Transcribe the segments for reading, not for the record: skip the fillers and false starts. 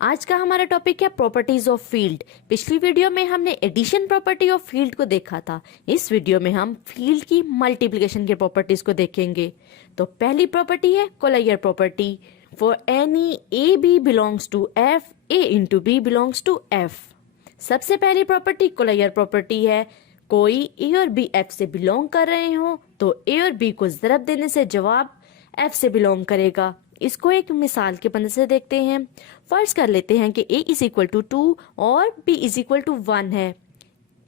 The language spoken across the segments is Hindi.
आज का हमारा टॉपिक है प्रॉपर्टीज ऑफ फील्ड। पिछली वीडियो में हमने एडिशन प्रॉपर्टी ऑफ फील्ड को देखा था। इस वीडियो में हम फील्ड की मल्टीप्लिकेशन के प्रॉपर्टीज को देखेंगे। तो पहली प्रॉपर्टी है closure property. For any A B belongs to F, A into B belongs to F. सबसे पहली प्रॉपर्टी कोलायर प्रॉपर्टी है। कोई ए और बी एफ से बिलोंग कर रहे हो तो ए और बी को ज़रब देने से जवाब एफ से बिलोंग करेगा। इसको एक मिसाल के मदद से देखते हैं। फर्ज कर लेते हैं कि a इज इक्वल टू 2 और b इज इक्वल टू 1 है।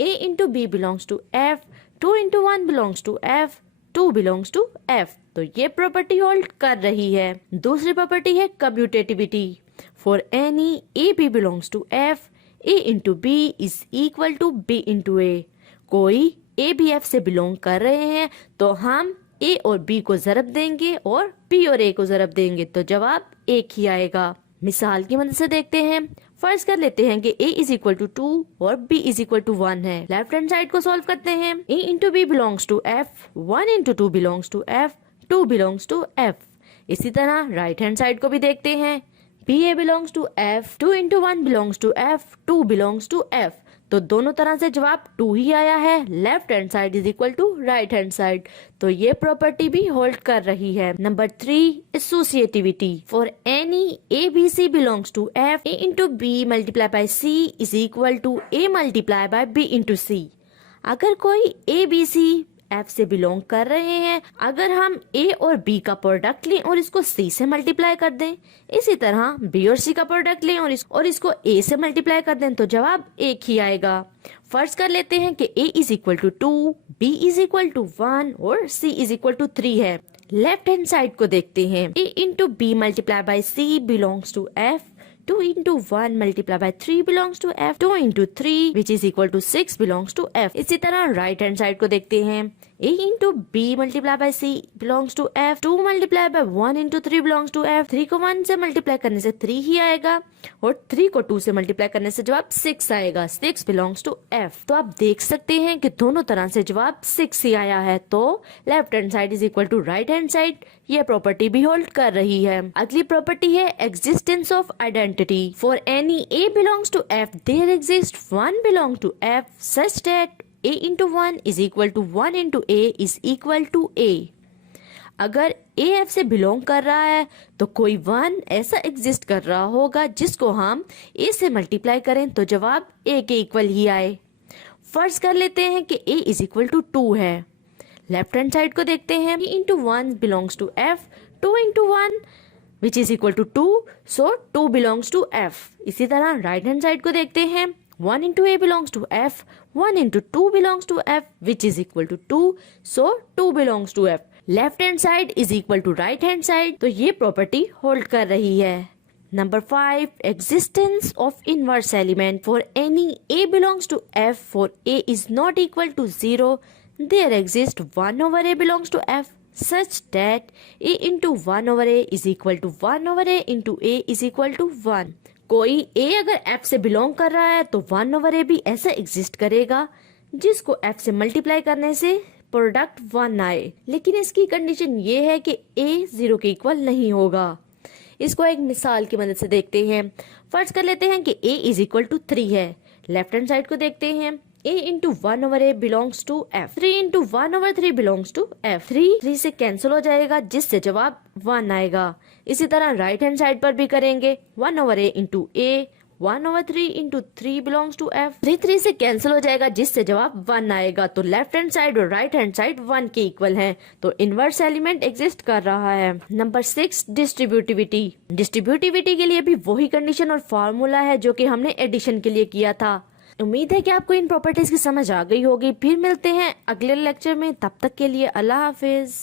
a into B belongs to f, 2 into 1 belongs to f, 2 belongs to f। तो ये प्रॉपर्टी होल्ड कर रही है। दूसरी प्रॉपर्टी है commutativity. For any a b belongs to f, a into b is equal to b into a। कोई a b f से बिलोंग कर रहे हैं तो हम ए और बी को ज़रब देंगे और बी और ए को ज़रब देंगे तो जवाब एक ही आएगा। मिसाल की मदद से देखते हैं। फर्ज कर लेते हैं कि a इज इक्वल टू 2 और b इज इक्वल टू 1 है। लेफ्ट हैंड साइड को सॉल्व करते हैं। a into B belongs to f, 1 into 2 belongs to f, 2 belongs to f। इसी तरह राइट हैंड साइड को भी देखते हैं। ba belongs to f, 2 into 1 belongs to f, 2 belongs to f। तो दोनों तरह से जवाब 2 ही आया है। Left hand side is equal to right hand side. तो ये प्रॉपर्टी भी होल्ड कर रही है। Number 3 associativity. For any A B C belongs to F, A into B multiply by C is equal to A multiply by B into C. अगर कोई ए बी सी एफ से बिलोंग कर रहे हैं, अगर हम ए और बी का प्रोडक्ट लें और इसको सी से मल्टीप्लाई कर दें, इसी तरह बी और सी का प्रोडक्ट लें और इसको ए से मल्टीप्लाई कर दें तो जवाब एक ही आएगा। फर्ज कर लेते हैं कि A is equal to 2, B is equal to 1 और सी इज इक्वल टू 3 है। लेफ्ट हैंड साइड को देखते हैं। A into B multiply by C belongs to F, 2 into 1 multiplied by 3 belongs to f, 2 into 3 which is equal to 6 belongs to f। इसी तरह राइट हैंड साइड को देखते हैं। a into b multiplied by c belongs to f, 2 multiplied by 1 into 3 belongs to f। 3 को 1 से मल्टीप्लाई करने से 3 ही आएगा और 3 को 2 से मल्टीप्लाई करने से जवाब 6 आएगा। 6 belongs to f। तो आप देख सकते हैं कि दोनों तरह से जवाब 6 ही आया है। तो left hand side is equal to right hand side. ये प्रॉपर्टी भी होल्ड कर रही है। अगली प्रॉपर्टी है existence of identity. For any a belongs to f, there exists 1 belong to f such that a into 1 is equal to 1 into a is equal to a। अगर a f से बिलोंग कर रहा है तो कोई 1 ऐसा एग्जिस्ट कर रहा होगा जिसको हम a से मल्टीप्लाई करें तो जवाब a के इक्वल ही आए। फर्ज कर लेते हैं कि a इज इक्वल टू 2 है। लेफ्ट हैंड साइड को देखते हैं। a into 1 belongs to f, 2 into 1 which is equal to 2, so 2 belongs to f। इसी तरह राइट हैंड साइड को देखते हैं। 1 into a belongs to f, 1 into 2 belongs to f which is equal to 2, so 2 belongs to f। Left hand side is equal to right hand side. तो ये प्रॉपर्टी होल्ड कर रही है। Number 5 existence of inverse element. For any a belongs to f, for a is not equal to 0, there exists 1 over a belongs to f such that a into 1 over a is equal to 1 over a into a is equal to 1। कोई a अगर f से बिलोंग कर रहा है तो 1 over a भी ऐसा एग्जिस्ट करेगा जिसको f से मल्टीप्लाई करने से प्रोडक्ट 1 आए। लेकिन इसकी कंडीशन ये है कि a 0 के इक्वल नहीं होगा। इसको एक मिसाल की मदद से देखते हैं। फर्ज कर लेते हैं कि a इज इक्वल टू 3 है। लेफ्ट हैंड साइड को देखते हैं। a into 1 over a belongs to f, 3 into 1 over 3 belongs to f। 3 से कैंसिल हो जाएगा जिससे जवाब 1 आएगा। इसी तरह राइट हैंड साइड पर भी करेंगे। 1 over a into a, 1 over 3 into 3 belongs to f। 3 से कैंसिल हो जाएगा जिससे जवाब 1 आएगा। तो लेफ्ट हैंड साइड और राइट हैंड साइड 1 के इक्वल हैं। तो इनवर्स एलिमेंट एग्जिस्ट कर रहा है। Number 6 distributivity. डिस्ट्रीब्यूटिविटी के लिए भी वही कंडीशन और फॉर्मूला है जो कि हमने एडिशन के लिए किया था। उम्मीद है कि आपको इन प्रॉपर्टीज की समझ आ गई होगी। फिर मिलते हैं अगले लेक्चर में। तब तक के लिए अल्लाह हाफिज।